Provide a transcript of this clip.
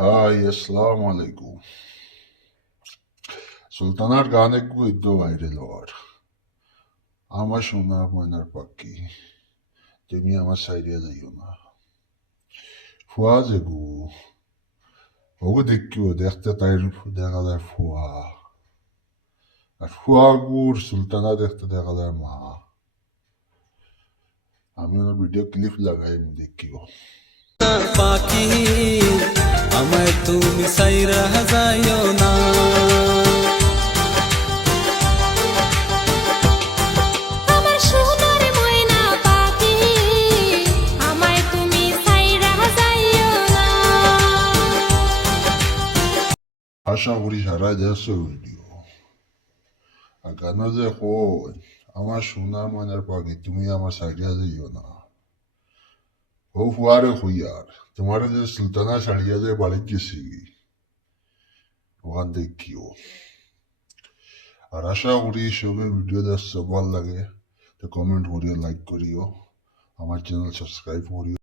High, আসসালামু আলাইকুম। সুলতানার গান একটু ইদ্যো ভাইরাল হওয়ার। আমার সোনা ময়নার পাখি, তুমি আমার সাইডে যাইও না। ফুয়া যেগু, ওগু দেখিও দেখতে তাই দেখা যায় ফুয়া। আর ফুয়া গুর সুলতানা দেখতে দেখা যায় মা। আমি ওনার ভিডিও ক্লিপ লাগাই দেখিও। পাখি আমায় তুমি সাইরা যাইও না। আমার সোনার ময়না পাখি আমায় তুমি সাইরা যাইও না। আশা করি সারা দেখছো ভিডিও। আর গানা যে কই, আমার সোনা ময়নার পাখি তুমি আমার সাইডে যাইও না। ও ফুয়ারে খুইয়ার তোমার যে সুলতানা ছাড়িয়া যে বাড়ি গেছি ওখান দেখিও। আর আশা করি সবে ভিডিও দেখছো ভাল লাগে তো কমেন্ট করিও, লাইক করিও, আমার চ্যানেল সাবস্ক্রাইব করিও।